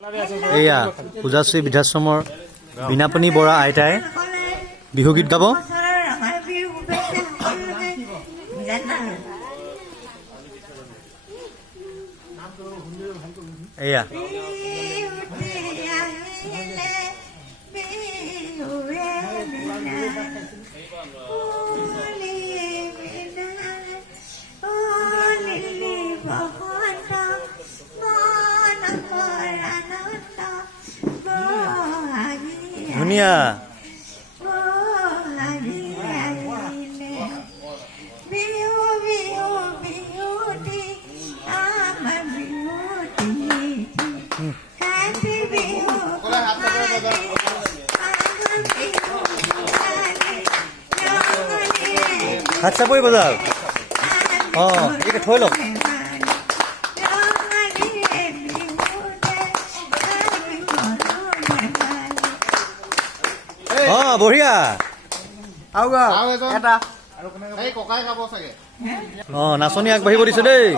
এয়া পূজাশ্ৰী বৃদ্ধাশ্ৰমৰ বিনাপানী বৰা আইতাই বিহু গীত গাব। এয়া ধুনীয়া। হাত চাপৰি বজাওক। এতিয়া থৈ লওক। বঢ়িয়া। নাচনী আগবাঢ়িব দিছে দেই।